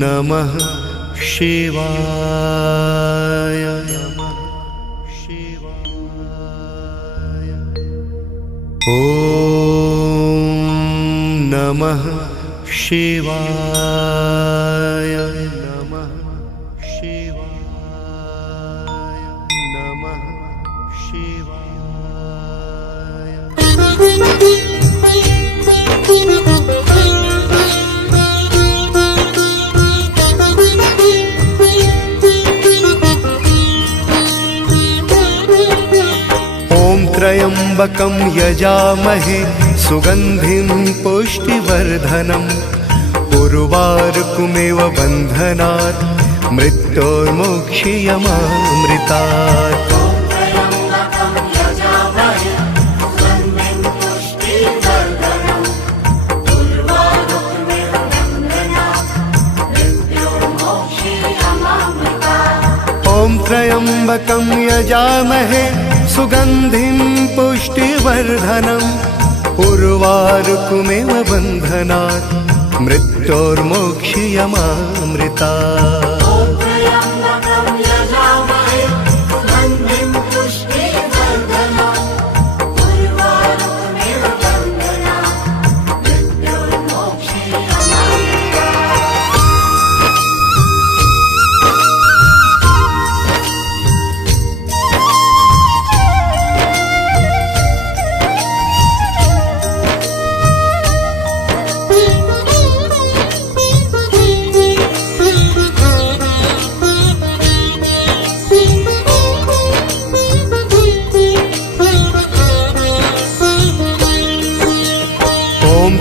नमः शिवाय। ॐ नमः शिवाय। नमः शिवाय। नमः शिवाय। त्र्यम्बकं यजामहे सुगन्धिं पुष्टिवर्धनम् उर्वारुकमिव बन्धनात् मृत्योर्मोक्षयमामृतात्। ॐ त्र्यम्बकं यजामहे सुगन्धिं पुष्टिवर्धनम् उर्वारुकमिव बन्धनात् मृत्योर्मोक्षयमामृतात्।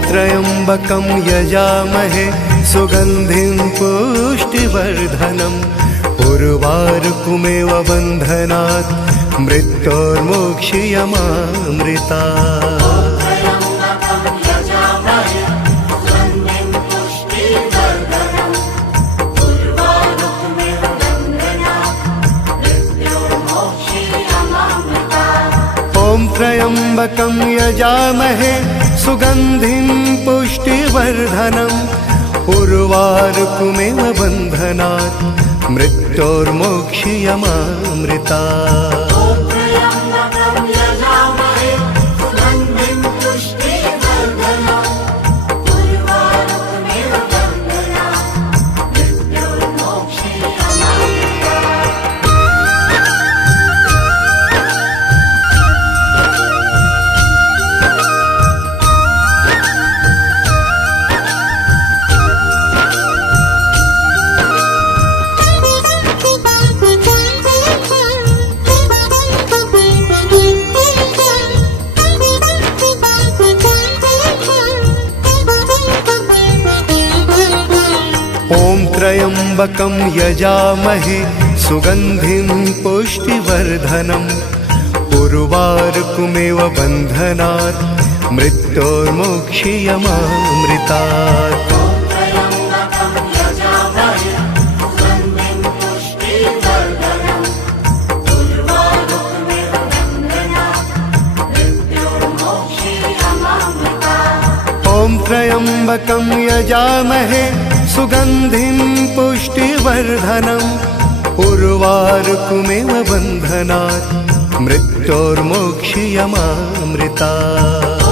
त्र्यम्बकं यजामहे सुगन्धिं पुष्टिवर्धनम् उर्वारुकमिव बन्धनात् मृत्योर्मोक्षयमामृतात्। ॐ त्र्यम्बकं यजामहे सुगन्धिं पुष्टिवर्धनम् उर्वारुकमिव बन्धनात् मृत्योर्मोक्षयमामृतात्। ॐ त्र्यम्बकं यजामहे सुगन्धिं पुष्टिवर्धनम् उर्वारुकमिव बन्धनात् मृत्योर्मोक्षयमामृतात्। ॐ त्र्यम्बकं यजामहे सुगन्धिं पुष्टिवर्धनम् उर्वारुकमिव बन्धनात् मृत्योर्मोक्षयमामृतात्।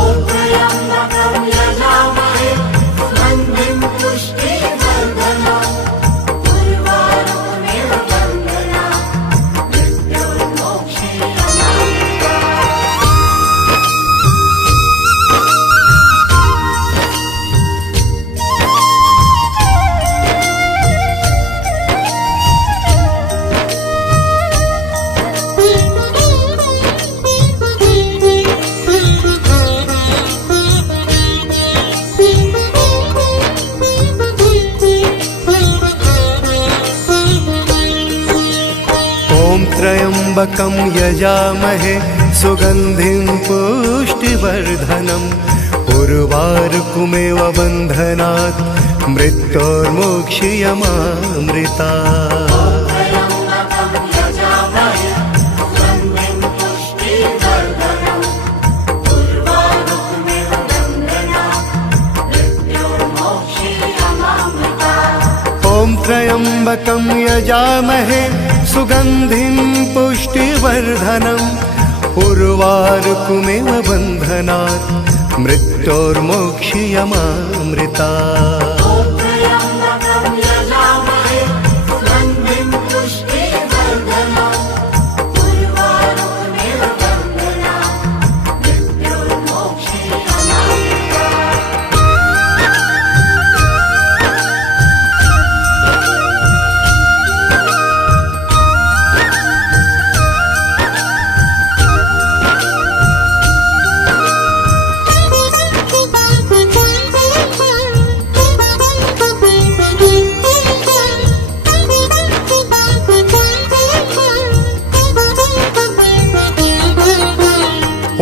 त्र्यम्बकं यजामहे सुगन्धिं पुष्टिवर्धनम् उर्वारुकमिव बन्धनात् मृत्योर्मोक्षयमामृतात्। ॐ ॐ त्र्यम्बकं यजामहे सुगन्धिं पुष्टिवर्धनम् उर्वारुकमिव बन्धनात् मृत्योर्मोक्षयमामृतात्।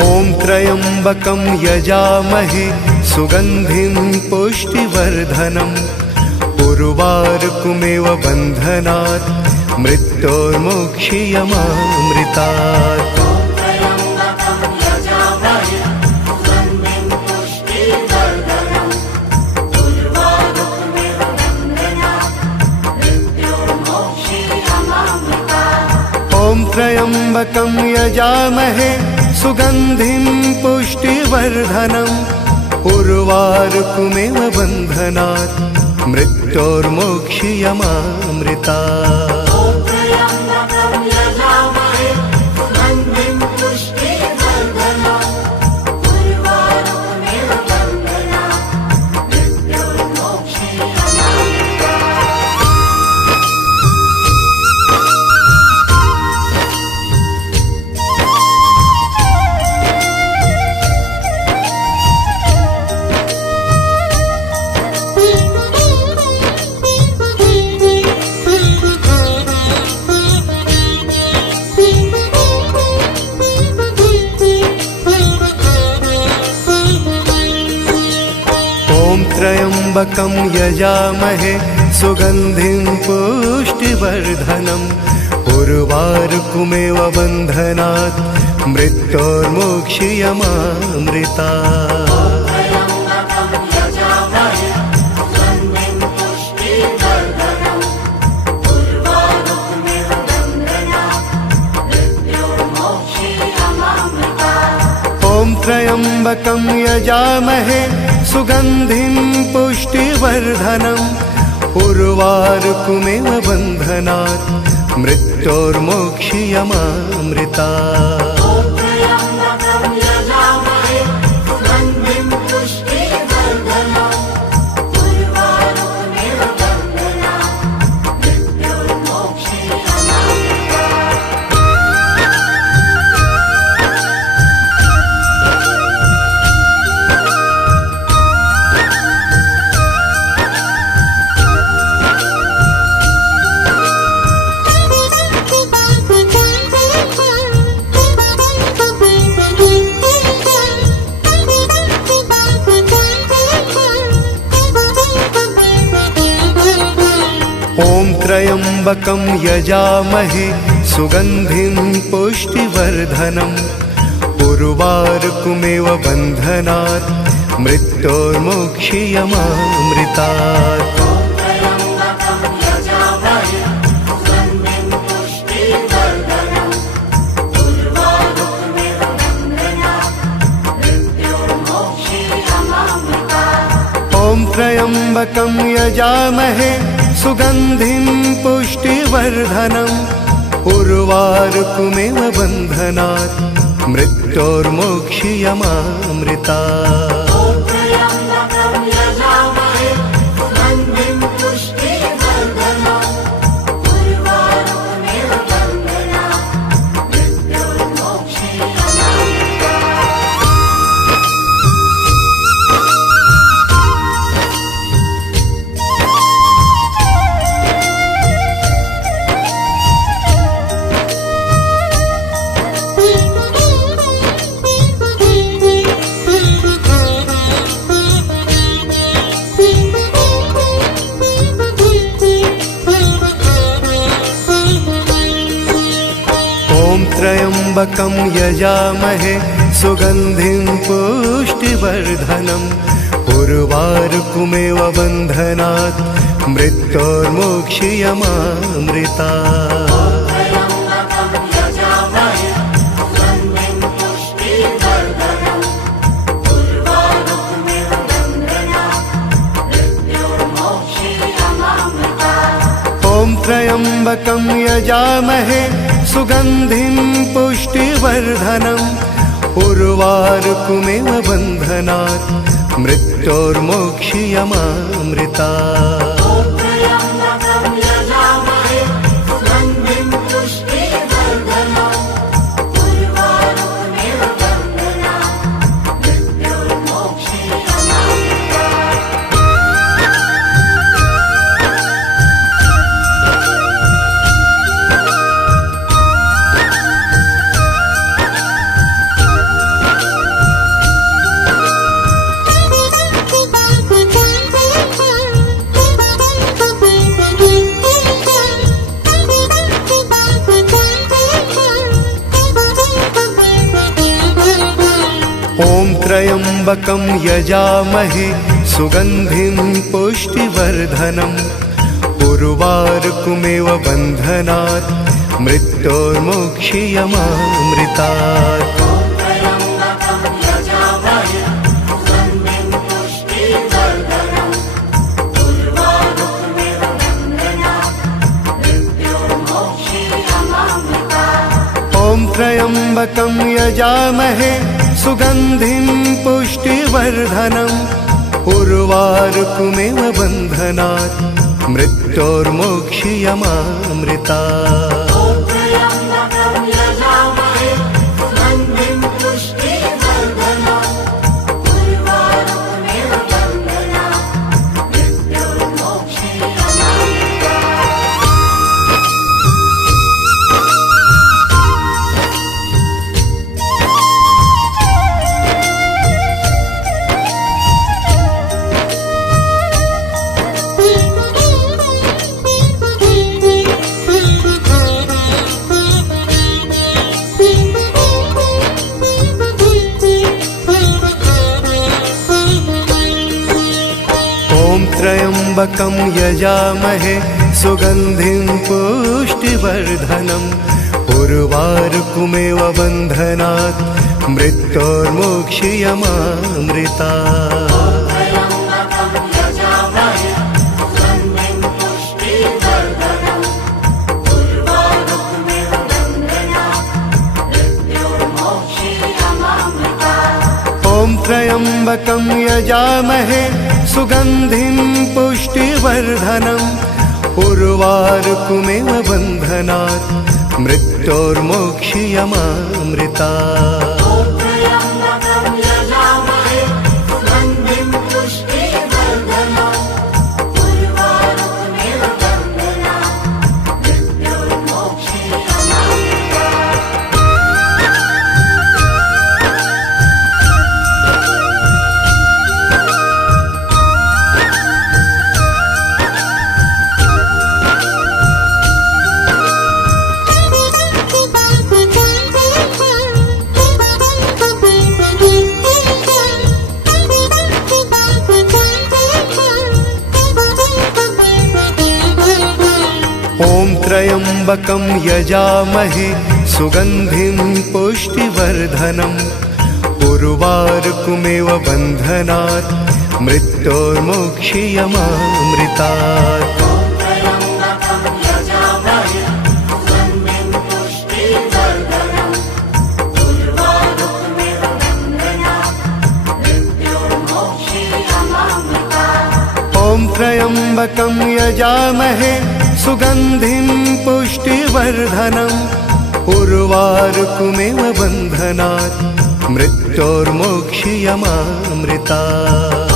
ॐ त्र्यम्बकं यजामहे सुगन्धिं पुष्टिवर्धनम् उर्वारुकमिव बन्धनात् मृत्योर्मोक्षयमामृतात्। ॐ त्र्यम्बकं यजामहे सुगन्धिं पुष्टिवर्धनम् उर्वारुकमिव बन्धनात् मृत्योर्मोक्षयमामृतात्। ॐ त्र्यम्बकं यजामहे सुगन्धिं पुष्टिवर्धनम् उर्वारुकमिव बन्धनात् मृत्योर्मोक्षयमामृतात्। ॐ त्र्यम्बकं यजामहे सुगन्धिं पुष्टिवर्धनम् उर्वारुकमिव बन्धनात् मृत्योर्मोक्षयमामृतात्। ॐ त्र्यम्बकं यजामहे सुगन्धिं पुष्टिवर्धनम् उर्वारुकमिव बन्धनात् मृत्योर्मोक्षयमामृतात्। ॐ त्र्यम्बकं यजामहे सुगन्धिं पुष्टिवर्धनम् उर्वारुकमिव बन्धनात् मृत्योर्मोक्षयमामृतात्। त्र्यम्बकं यजामहे सुगन्धिं पुष्टिवर्धनम् उर्वारुकमेव बन्धनात् मृत्योर्मोक्षीयमामृतात्। ॐ त्र्यम्बकं यजामहे सुगन्धिं पुष्टिवर्धनम् उर्वारुकमेव बन्धनात् मृत्योर्मोक्षीयमामृतात्। ॐ त्र्यम्बकं यजामहे सुगन्धिं पुष्टिवर्धनम् उर्वारुकमेव बन्धनात् मृत्योर्मोक्षीयमामृतात्। ॐ त्र्यम्बकं यजामहे सुगन्धिं पुष्टिवर्धनम् उर्वारुकमेव बन्धनात् मृत्योर्मोक्षीयमामृतात्। ॐ त्र्यम्बकं यजामहे सुगन्धिं पुष्टिवर्धनम् उर्वारुकमेव बन्धनात् मृत्योर्मोक्षीयमामृतात्। ॐ त्र्यम्बकं यजामहे सुगन्धिं पुष्टिवर्धनम् उर्वारुकमेव बन्धनात् मृत्योर्मोक्षीयमामृतात्। ॐ त्र्यम्बकं यजामहे सुगन्धिं पुष्टिवर्धनम् उर्वारुकमेव बन्धनात् मृत्योर्मोक्षीयमामृतात्। ॐ त्र्यम्बकं यजामहे सुगन्धिं पुष्टिवर्धनम् उर्वारुकमेव बन्धनात् मृत्योर्मोक्षीयमामृतात्।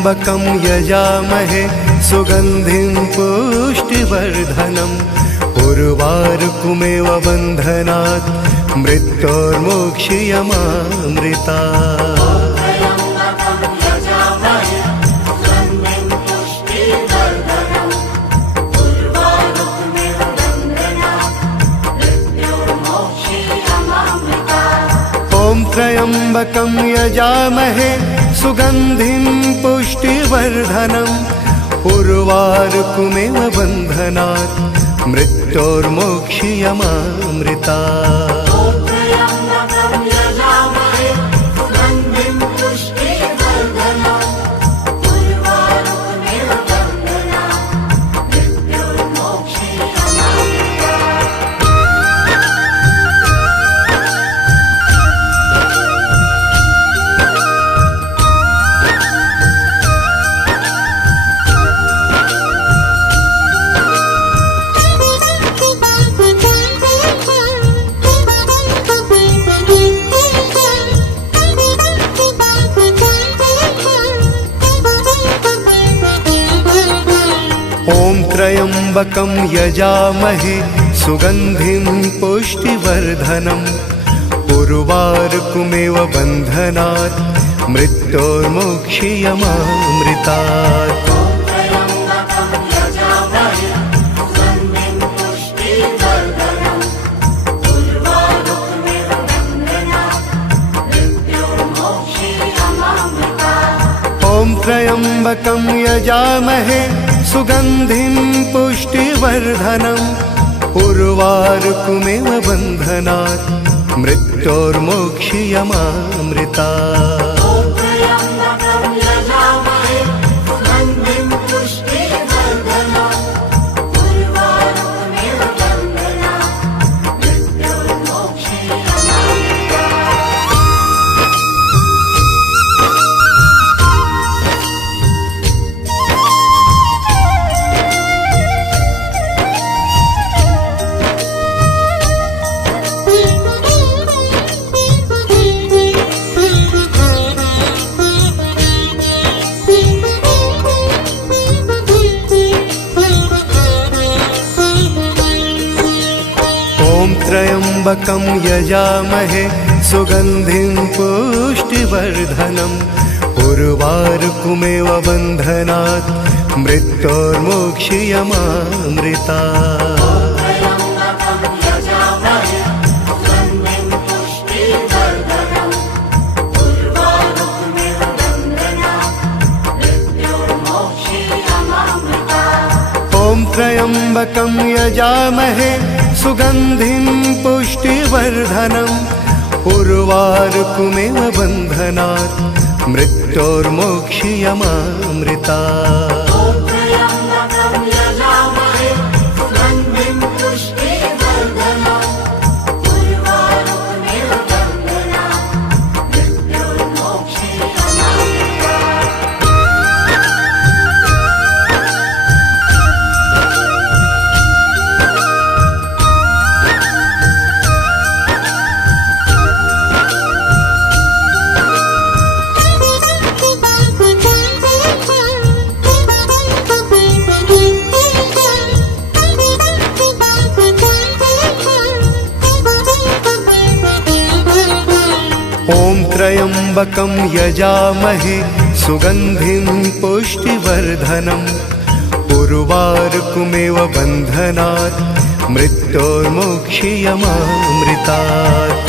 त्र्यम्बकं यजामहे सुगन्धिं पुष्टिवर्धनम् उर्वारुकमिव बन्धनात् मृत्योर्मोक्षयमामृतात्। ॐ त्र्यम्बकं यजामहे सुगन्धिं पुष्टिवर्धनम् उर्वारुकमिव बन्धनात् मृत्योर्मोक्षयमामृतात्। ॐ त्र्यम्बकं यजामहे सुगन्धिं पुष्टिवर्धनम् उर्वारुकमिव बन्धनात् मृत्योर्मोक्षयमामृतात्। ॐ त्र्यम्बकं यजामहे सुगन्धिं पुष्टिवर्धनम् उर्वारुकमिव बन्धनात् मृत्योर्मोक्षयमामृतात्। ॐ त्र्यम्बकं यजामहे सुगन्धिं पुष्टिवर्धनम् उर्वारुकमिव बन्धनात् मृत्योर्मोक्षयमामृतात्। ॐ त्र्यम्बकं यजामहे सुगन्धिं पुष्टिवर्धनम् उर्वारुकमिव बन्धनात् मृत्योर्मोक्षयमामृतात्। ॐ त्र्यम्बकं यजामहे सुगन्धिं पुष्टिवर्धनम् उर्वारुकमिव बन्धनात् मृत्योर्मोक्षयमामृतात्।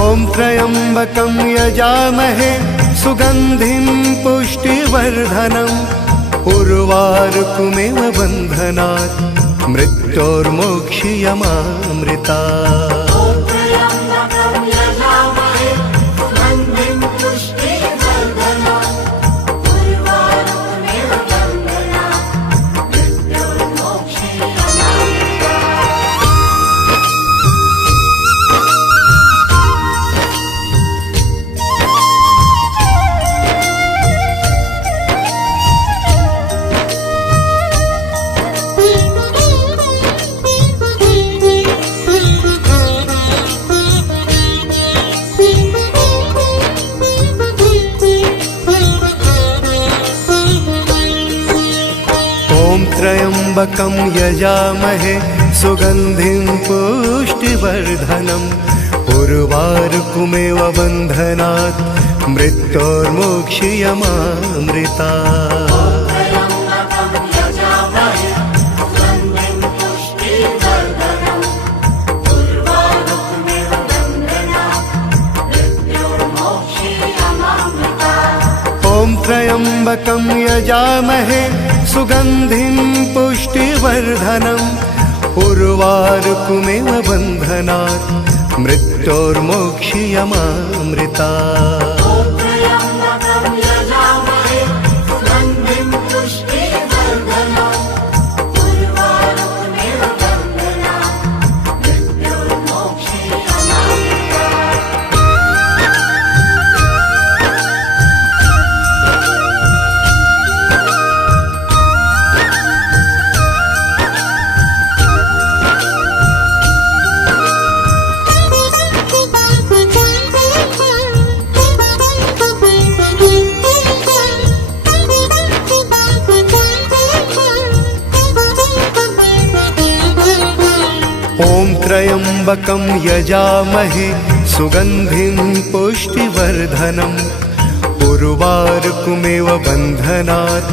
ॐ त्र्यम्बकं यजामहे सुगन्धिं पुष्टिवर्धनम् उर्वारुकमिव बन्धनात् मृत्योर्मोक्षयमामृतात्। त्र्यम्बकं यजामहे सुगन्धिं पुष्टिवर्धनम् उर्वारुकमिव बन्धनात् मृत्योर्मोक्षयमामृतात्। ॐ त्र्यम्बकं यजामहे सुगन्धिं पुष्टिवर्धनम् उर्वारुकमिव बन्धनात् मृत्योर्मोक्षयमामृतात्। ॐ त्र्यम्बकं यजामहे सुगन्धिं पुष्टिवर्धनम् उर्वारुकमिव बन्धनात्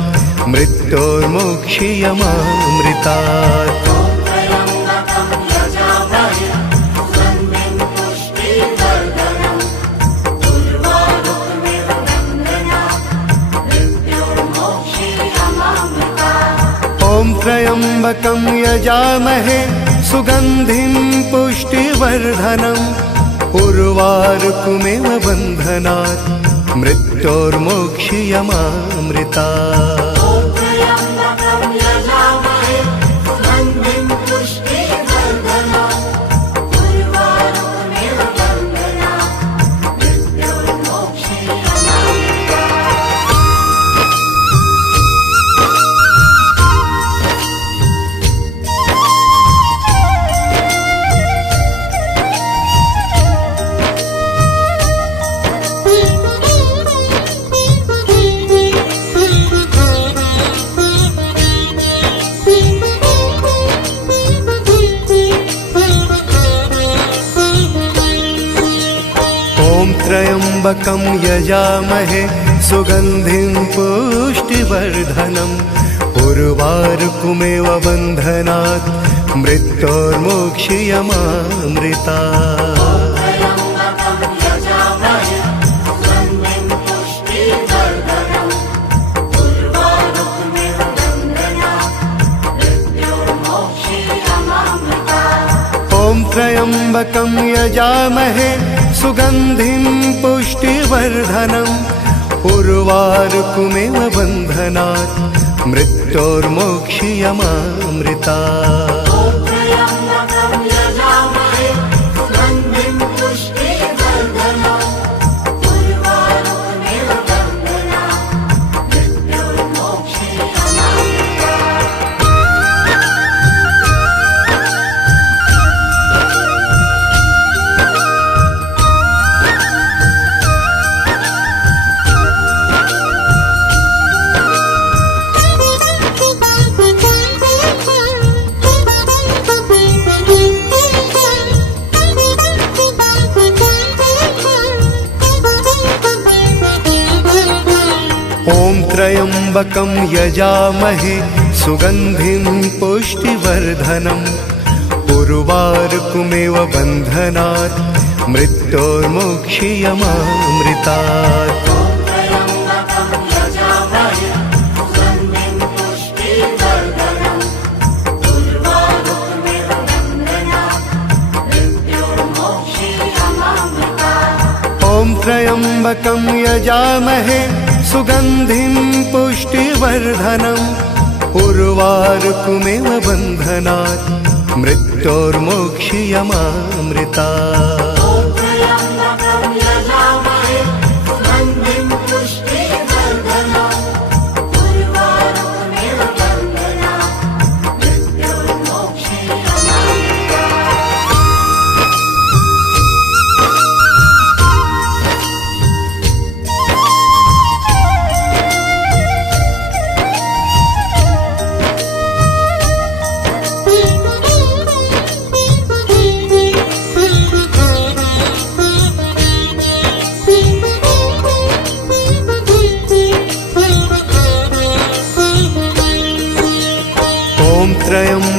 मृत्योर्मोक्षयमामृतात्। ॐ त्र्यम्बकं यजामहे सुगन्धिं पुष्टिवर्धनम् उर्वारुकमिव बन्धनात् मृत्योर्मोक्षयमामृतात्। त्र्यम्बकं यजामहे सुगन्धिं पुष्टिवर्धनम् उर्वारुकमिव बन्धनात् मृत्योर्मोक्षयमामृतात्। ॐ त्र्यम्बकं यजामहे सुगन्धिं पुष्टिवर्धनम् उर्वारुकमिव बन्धनात् मृत्योर्मोक्षयमामृतात्। ॐ त्र्यम्बकं यजामहे सुगन्धिं पुष्टिवर्धनम् उर्वारुकमिव बन्धनात् मृत्योर्मोक्षयमामृतात्। ॐ त्र्यम्बकं यजामहे सुगन्धिं पुष्टिवर्धनम् उर्वारुकमिव बन्धनात् मृत्योर्मोक्षयमामृतात्।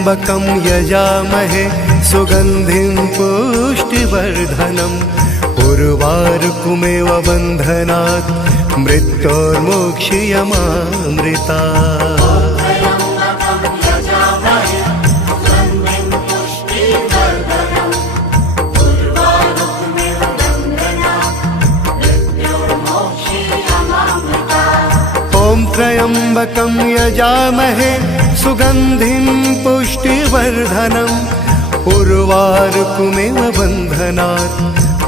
त्र्यम्बकं यजामहे सुगन्धिं पुष्टिवर्धनम् उर्वारुकमिव बन्धनात् मृत्योर्मोक्षयमामृतात्। ॐ त्र्यम्बकं यजामहे सुगन्धिं पुष्टिवर्धनम् उर्वारुकमिव बन्धनात्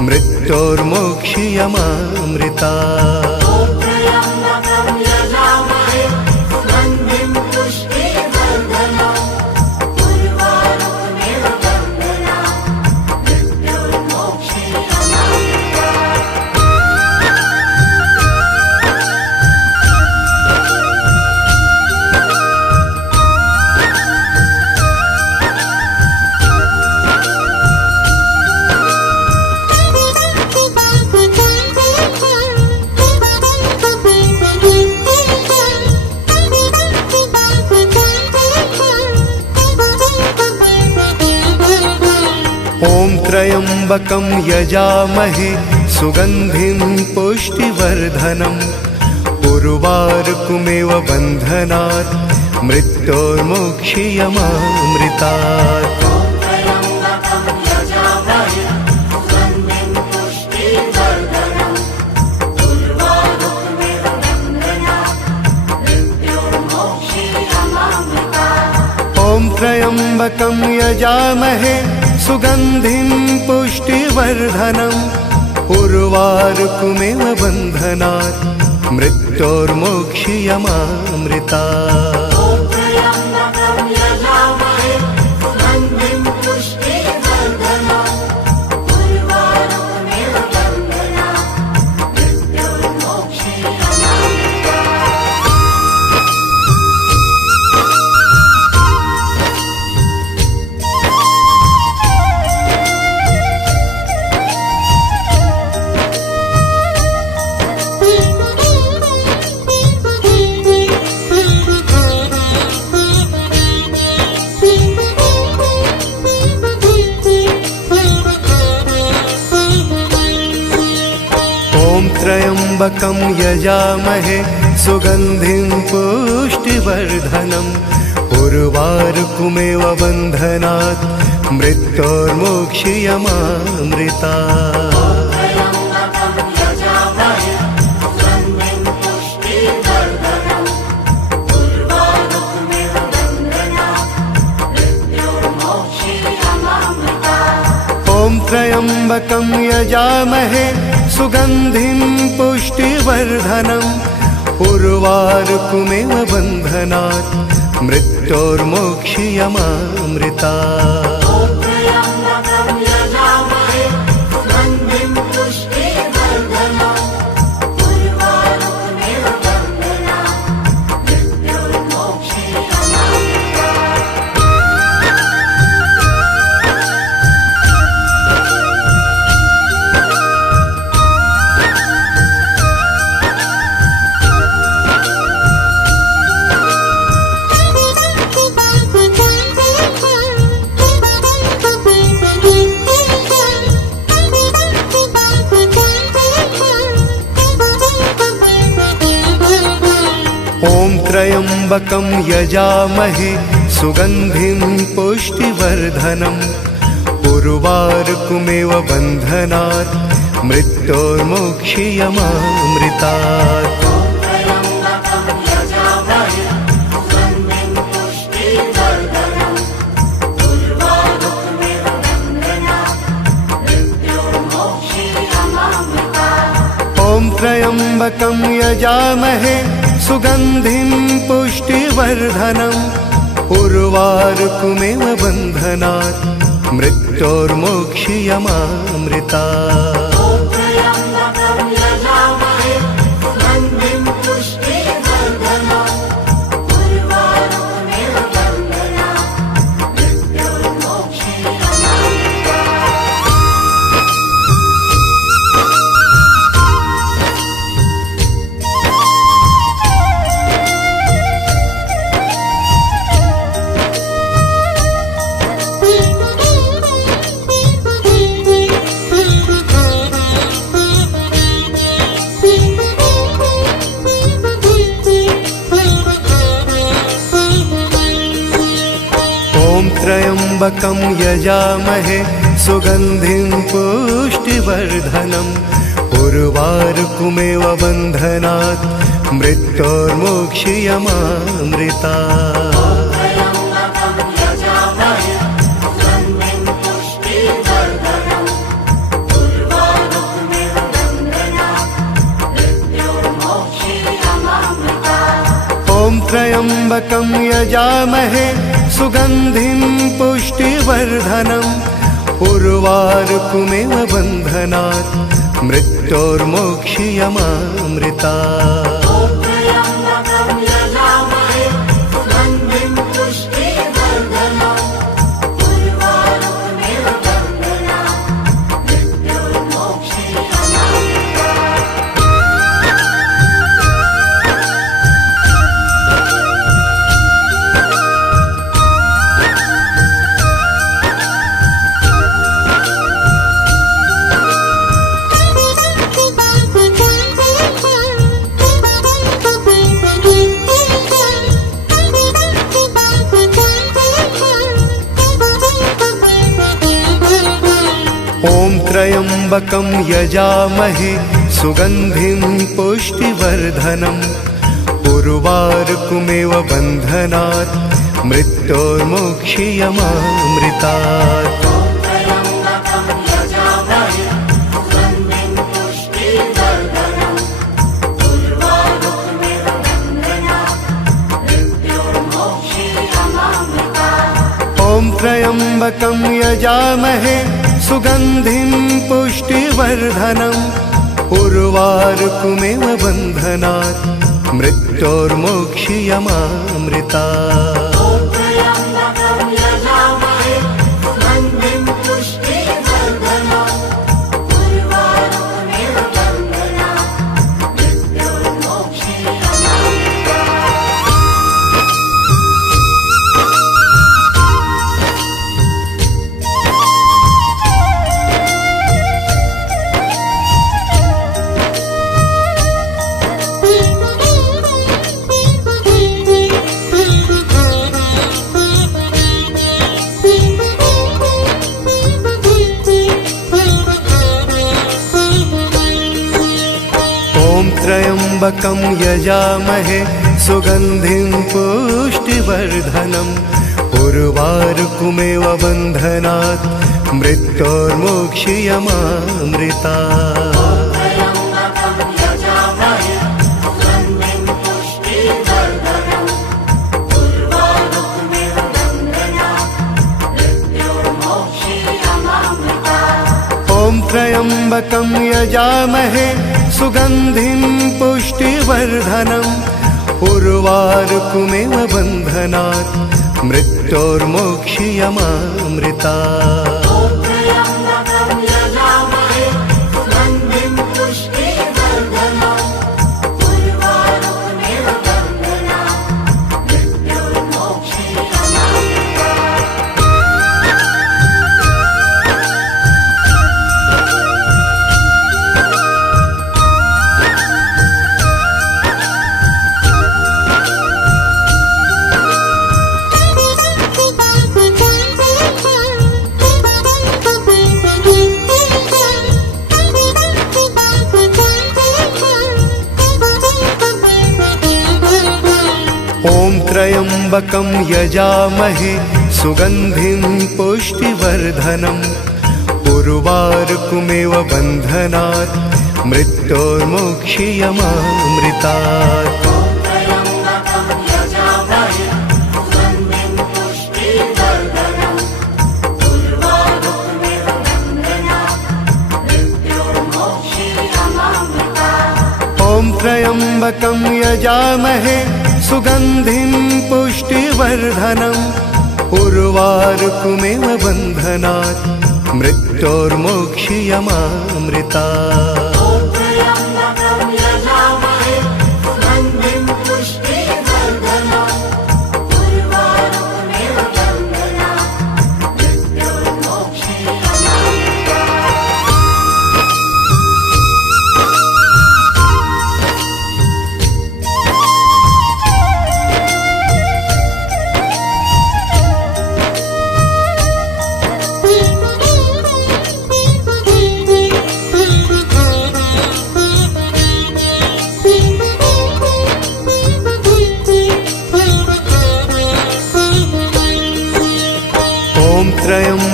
मृत्योर्मोक्षयमामृतात्। ॐ त्र्यम्बकं यजामहे सुगन्धिं पुष्टिवर्धनम् उर्वारुकमिव बन्धनात् मृत्योर्मोक्षयमामृतात्। ॐ त्र्यम्बकं यजामहे सुगन्धिं पुष्टिवर्धनम् उर्वारुकमिव बन्धनात् मृत्योर्मोक्षयमामृतात्। त्र्यम्बकं यजामहे सुगन्धिं पुष्टिवर्धनम् उर्वारुकमिव बन्धनात् मृत्योर्मोक्षयमामृतात्। ॐ त्र्यम्बकं यजामहे सुगन्धिं पुष्टिवर्धनम् उर्वारुकमिव बन्धनात् मृत्योर्मोक्षयमामृतात्। ॐ त्र्यम्बकं यजामहे सुगन्धिं पुष्टिवर्धनम् उर्वारुकमिव बन्धनात् मृत्योर्मोक्षयमामृतात्। ॐ त्र्यम्बकं यजामहे सुगन्धिं पुष्टिवर्धनम् उर्वारुकमिव बन्धनात् मृत्योर्मोक्षयमामृतात्। त्र्यम्बकं यजामहे सुगन्धिं पुष्टिवर्धनम् उर्वारुकमिव बन्धनात् मृत्योर्मोक्षयमामृतात्। ॐ त्र्यम्बकं यजामहे सुगन्धिं पुष्टिवर्धनम् उर्वारुकमिव बन्धनात् मृत्योर्मोक्षयमामृतात्। ॐ त्र्यम्बकं यजामहे सुगन्धिं पुष्टिवर्धनम् उर्वारुकमिव बन्धनात् मृत्योर्मोक्षयमामृतात्। ॐ त्र्यम्बकं यजामहे सुगन्धिं पुष्टिवर्धनम् उर्वारुकमिव बन्धनात् मृत्योर्मोक्षयमामृतात्। ॐ त्र्यम्बकं यजामहे सुगन्धिं पुष्टिवर्धनम् उर्वारुकमिव बन्धनात् मृत्योर्मोक्षयमामृतात्। ॐ त्र्यम्बकं यजामहे सुगन्धिं पुष्टिवर्धनम् उर्वारुकमिव बन्धनात् मृत्योर्मोक्षयमामृतात्। ॐ त्र्यम्बकं यजामहे सुगन्धिं पुष्टिवर्धनम् उर्वारुकमिव बन्धनात् मृत्योर्मोक्षयमामृतात्। ॐ त्र्यम्बकं यजामहे सुगन्धिं पुष्टिवर्धनम् उर्वारुकमिव बन्धनात् मृत्योर्मोक्षयमामृतात्।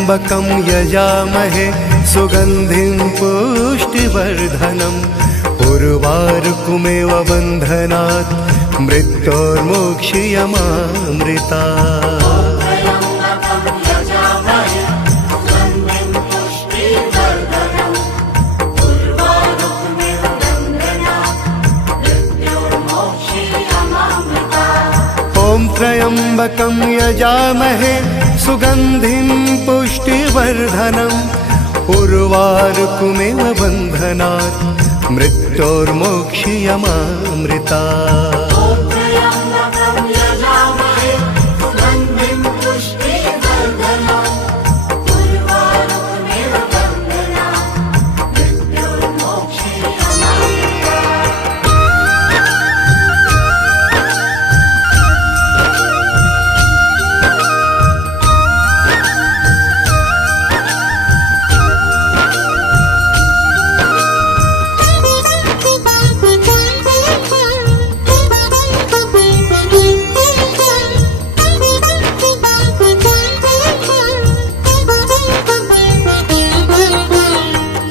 त्र्यम्बकं यजामहे सुगन्धिं पुष्टिवर्धनम् उर्वारुकमिव बन्धनात् मृत्योर्मोक्षयमामृतात्। ॐ त्र्यम्बकं यजामहे सुगन्धिं पुष्टिवर्धनम् उर्वारुकमिव बन्धनात् मृत्योर्मोक्षयमामृतात्।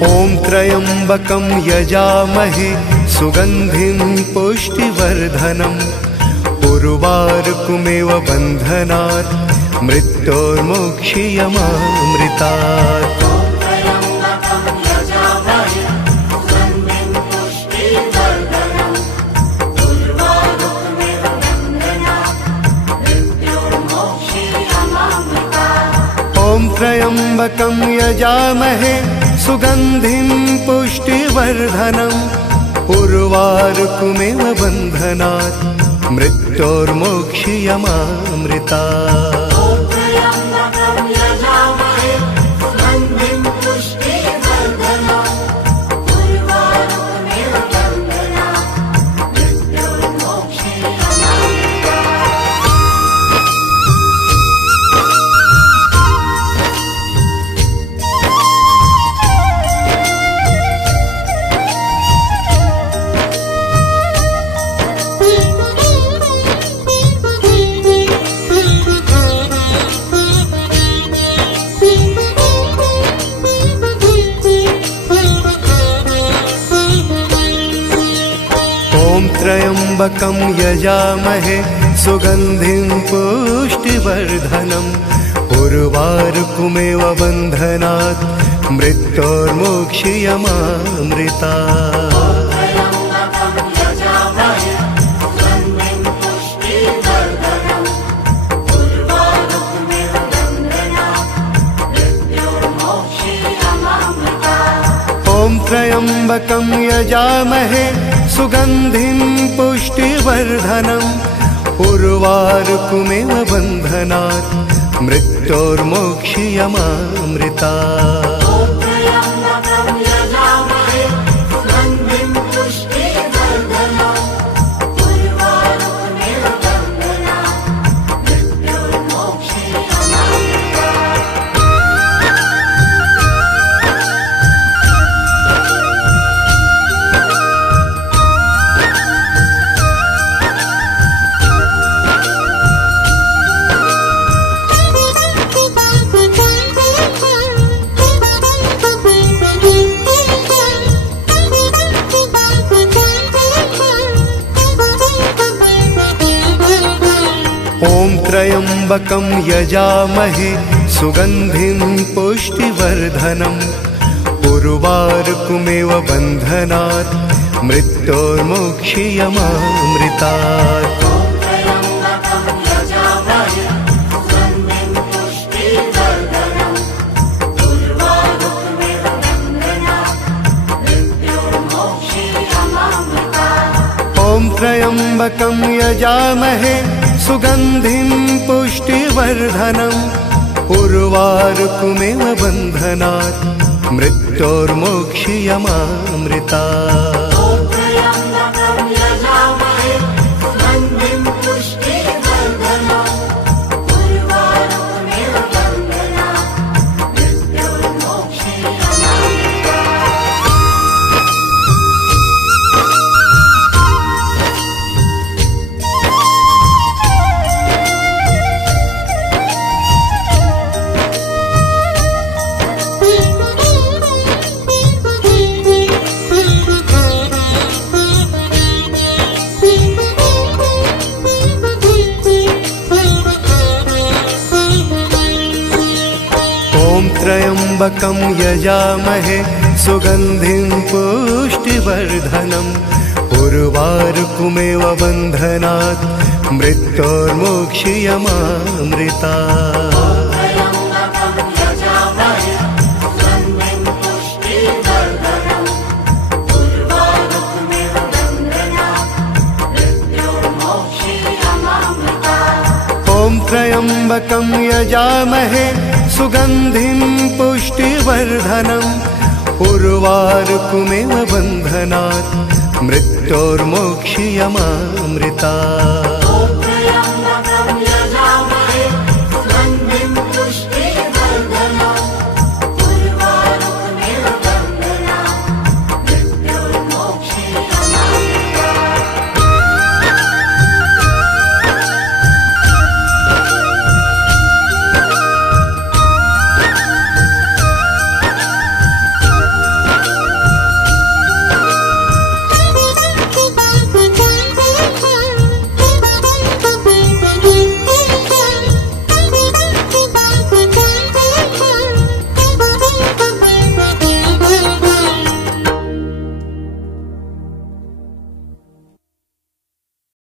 ॐ त्र्यम्बकं यजामहे सुगन्धिं पुष्टिवर्धनम् उर्वारुकमिव बन्धनात् मृत्योर्मोक्षयमामृतात्। ॐ त्र्यम्बकं यजामहे सुगन्धिं पुष्टिवर्धनम् उर्वारुकमिव बन्धनात् मृत्योर्मोक्षयमामृतात्। ॐ त्र्यम्बकं यजामहे सुगन्धिं पुष्टिवर्धनम् उर्वारुकमिव बन्धनात् मृत्योर्मोक्षयमामृतात्। ॐ त्र्यम्बकं यजामहे सुगन्धिं पुष्टिवर्धनम् उर्वारुकमिव बन्धनात् मृत्योर्मोक्षयमामृतात्। ॐ त्र्यम्बकं यजामहे सुगन्धिं पुष्टिवर्धनम् उर्वारुकमिव बन्धनात् मृत्योर्मोक्षयमामृतात्। ॐ त्र्यम्बकं यजामहे सुगन्धिं पुष्टिवर्धनम् उर्वारुकमिव बन्धनात् मृत्योर्मोक्षयमामृतात्। त्र्यम्बकं यजामहे सुगन्धिं पुष्टिवर्धनम् उर्वारुकमिव बन्धनात् मृत्योर्मोक्षयमामृतात्। ॐ त्र्यम्बकं यजामहे सुगन्धिं पुष्टिवर्धनम् उर्वारुकमिव बन्धनात् मृत्योर्मोक्षयमामृतात्।